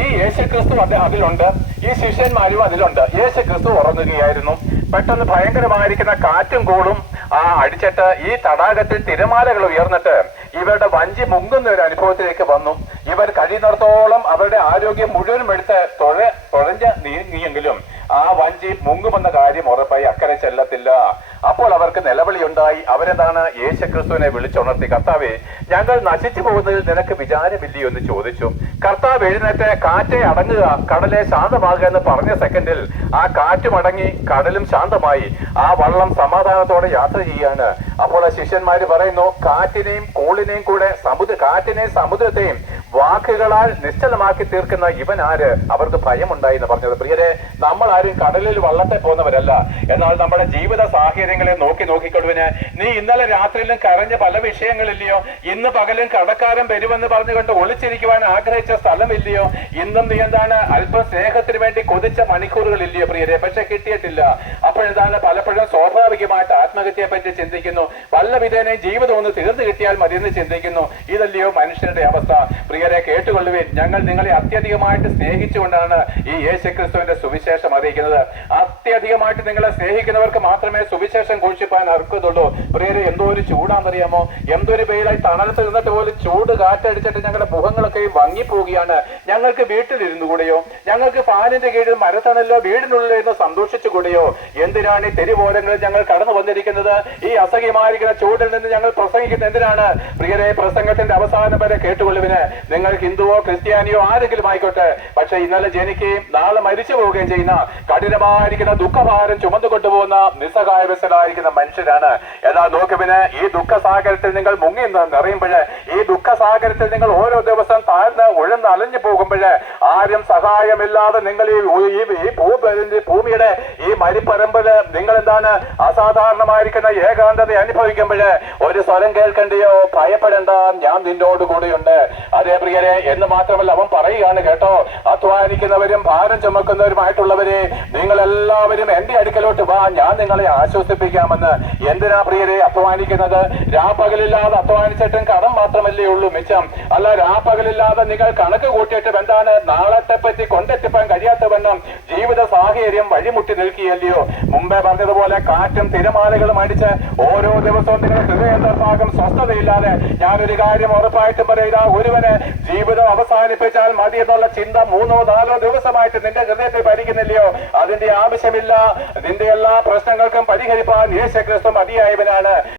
ഈ യേശുക്രിസ്തു അതിലുണ്ട്, ഈ ശിഷ്യന്മാരും അതിലുണ്ട്. യേശുക്രിസ്തു ഉറങ്ങുകയായിരുന്നു. പെട്ടെന്ന് ഭയങ്കരമായിരിക്കുന്ന കാറ്റും കോളും അടിച്ചിട്ട് ഈ തടാകത്തിൽ തിരമാലകൾ ഉയർന്നിട്ട് ഇവരുടെ വഞ്ചി മുങ്ങുന്ന ഒരു അനുഭവത്തിലേക്ക് വന്നു. ഇവർ കഴിയുന്നിടത്തോളം അവരുടെ ആരോഗ്യം മുഴുവനും എടുത്ത് തുഴഞ്ഞ് നീങ്ങിയെങ്കിലും ആ വഞ്ചി മുങ്ങുമെന്ന കാര്യം ഉറപ്പായി അക്കരെ ചെല്ലത്തില്ല. അപ്പോൾ അവർക്ക് നിലവിളി ഉണ്ടായി. അവരെന്താണ്? യേശുക്രിസ്തുവിനെ വിളിച്ചുണർത്തി, കർത്താവേ, ഞങ്ങൾ നശിച്ചു പോകുന്നതിൽ നിനക്ക് വിചാരമില്ലയോ എന്ന് ചോദിച്ചു. കർത്താവ് എഴുന്നേറ്റ് കാറ്റെ അടങ്ങുക, കടലെ ശാന്തമാകുക എന്ന് പറഞ്ഞ സെക്കൻഡിൽ ആ കാറ്റും അടങ്ങി, കടലും ശാന്തമായി. ആ വള്ളം സമാധാനത്തോടെ യാത്ര ചെയ്യാണ്. അപ്പോൾ ആ ശിഷ്യന്മാര് പറയുന്നു, കാറ്റിനെയും കോളിനെയും കൂടെ കാറ്റിനെയും സമുദ്രത്തെയും വാക്കുകളാൽ നിശ്ചലമാക്കി തീർക്കുന്ന ഇവൻ ആര്? അവർക്ക് ഭയമുണ്ടായി എന്ന് പറഞ്ഞത്. പ്രിയരെ, നമ്മൾ ആരും കടലിൽ വള്ളത്തെ പോകുന്നവരല്ല. എന്നാൽ നമ്മുടെ ജീവിത സാഹചര്യങ്ങളെ നോക്കിക്കൊടുവിന് നീ ഇന്നലെ രാത്രിയിലും കരഞ്ഞ പല വിഷയങ്ങളില്ലയോ? ഇന്ന് പകലും കടക്കാരൻ വരുമെന്ന് പറഞ്ഞുകൊണ്ട് ഒളിച്ചിരിക്കുവാൻ ആഗ്രഹിച്ച സ്ഥലമില്ലയോ? ഇന്നും നീ എന്താണ് അല്പം സ്നേഹത്തിന് വേണ്ടി കൊതിച്ച മണിക്കൂറുകളില്ലയോ പ്രിയരെ? പക്ഷെ കിട്ടിയിട്ടില്ല. അപ്പോഴെന്താണ് പലപ്പോഴും സ്വാഭാവികമായിട്ട് ആത്മഹത്യയെ പറ്റി ചിന്തിക്കുന്നു. വല്ല വിധേനയും ജീവിതം ഒന്ന് തീർന്നു കിട്ടിയാൽ മതിയെന്ന് ചിന്തിക്കുന്നു. ഇതല്ലയോ മനുഷ്യരുടെ അവസ്ഥ? പ്രിയരെ, കേട്ടുകൊള്ളുവിൻ. ഞങ്ങൾ നിങ്ങളെ അത്യധികമായിട്ട് സ്നേഹിച്ചുകൊണ്ടാണ് ഈ യേശുക്രിസ്തുവിന്റെ സുവിശേഷം അറിയിക്കുന്നത്. അത്യധികമായിട്ട് നിങ്ങളെ സ്നേഹിക്കുന്നവർക്ക് മാത്രമേ സുവിശേഷം ഘോഷിപ്പാൻ അർഹതയുള്ളൂ. പ്രിയരെ, എന്തോ ഒരു ചൂടാന്നറിയാമോ? എന്തൊരു വെയിലായി തണലത്ത് നിന്നിട്ട് പോലും ചൂട് കാറ്റടിച്ചിട്ട് ഞങ്ങളുടെ മുഖങ്ങളൊക്കെ വങ്ങിപ്പോവുകയാണ്. ഞങ്ങൾക്ക് വീട്ടിലിരുന്നു കൂടെയോ? ഞങ്ങൾക്ക് ഫാനിന്റെ കീഴിൽ മരത്തണല്ലോ വീടിനുള്ളിൽ ഇരുന്ന് സന്തോഷിച്ചു കൂടെയോ? എന്തിനാണ് ഈ തെരുവോരങ്ങളിൽ ഞങ്ങൾ കടന്നു വന്നിരിക്കുന്നത്? ഈ അസഹ്യമായിരിക്കുന്ന ചൂടിൽ നിന്ന് ഞങ്ങൾ പ്രസംഗിക്കുന്നത് എന്തിനാണ്? പ്രിയരെ, പ്രസംഗത്തിന്റെ അവസാനം വരെ കേട്ടുകൊള്ളുവിന്. നിങ്ങൾ ഹിന്ദുവോ ക്രിസ്ത്യാനിയോ ആരെങ്കിലും ആയിക്കോട്ടെ, പക്ഷെ ഇന്നലെ ജനിക്കുകയും നാളെ മരിച്ചു പോവുകയും ചെയ്യുന്ന കഠിനമായിരിക്കുന്ന ദുഃഖഭാരം ചുമന്നു കൊണ്ടുപോകുന്ന നിസ്സഹായവശരായിരിക്കുന്ന മനുഷ്യരാണ്. എന്നാൽ നോക്കുവിന്, ഈ ദുഃഖസാഗരത്തിൽ നിങ്ങൾ മുങ്ങി നിറയുമ്പോഴേ, ഈ ദുഃഖസാഗരത്തിൽ നിങ്ങൾ ഓരോ ദിവസം താഴ്ന്ന് ഉഴന്ന് അലഞ്ഞു പോകുമ്പോഴേ, ആരും സഹായമില്ലാതെ നിങ്ങൾ ഈ ഭൂമിയുടെ ഈ മരിപ്പരമ്പില് നിങ്ങൾ എന്താണ് അസാധാരണമായിരിക്കുന്ന ഏകാന്തത അനുഭവിക്കുമ്പോഴേ ഒരു സ്വരം കേൾക്കണ്ടയോ? ഭയപ്പെടേണ്ട, ഞാൻ നിന്നോട് കൂടെയുണ്ട്. അതേ പ്രിയരെ, എന്ന് മാത്രമല്ല അവൻ പറയുകയാണ് കേട്ടോ, അധ്വാനിക്കുന്നവരും ഭാരം ചുമക്കുന്നവരുമായിട്ടുള്ളവരെ നിങ്ങൾ എല്ലാവരും എന്റെ അടുക്കലോട്ട് വാ, ഞാൻ നിങ്ങളെ ആശ്വസിപ്പിക്കാമെന്ന്. എന്തിനാ പ്രിയരെ അധ്വാനിക്കുന്നത്? രാപ്പകലില്ലാതെ അധ്വാനിച്ചിട്ടും കടം മാത്രമല്ലേ ഉള്ളൂ മിച്ചം? അല്ല, രാപ്പകലില്ലാതെ നിങ്ങൾ കണക്ക് കൂട്ടിയിട്ട് എന്താണ് നാളത്തെ പറ്റി കൊണ്ടെത്തിപ്പാൻ കഴിയാത്തവണ്ണം ജീവിത സാഹചര്യം വഴിമുട്ടി നിൽക്കുകയല്ലയോ? മുമ്പേ പറഞ്ഞതുപോലെ കാറ്റും തിരമാലകളും അടിച്ച് ഓരോ ദിവസവും നിങ്ങൾ ഹൃദയഭാഗം സ്വസ്ഥതയില്ലാതെ, ഞാനൊരു കാര്യം ഉറപ്പായിട്ടും പറയുക, ഒരുവന് ജീവിതം അവസാനിപ്പിച്ചാൽ മതി എന്നുള്ള ചിന്ത 3-4 ദിവസമായിട്ട് നിന്റെ ഹൃദയത്തിൽ ഭരിക്കുന്നില്ലയോ? അതിന്റെ ആവശ്യമില്ല. നിന്റെ എല്ലാ പ്രശ്നങ്ങൾക്കും പരിഹരിപ്പാൻ യേശുക്രിസ്തു മതിയായവനാണ്.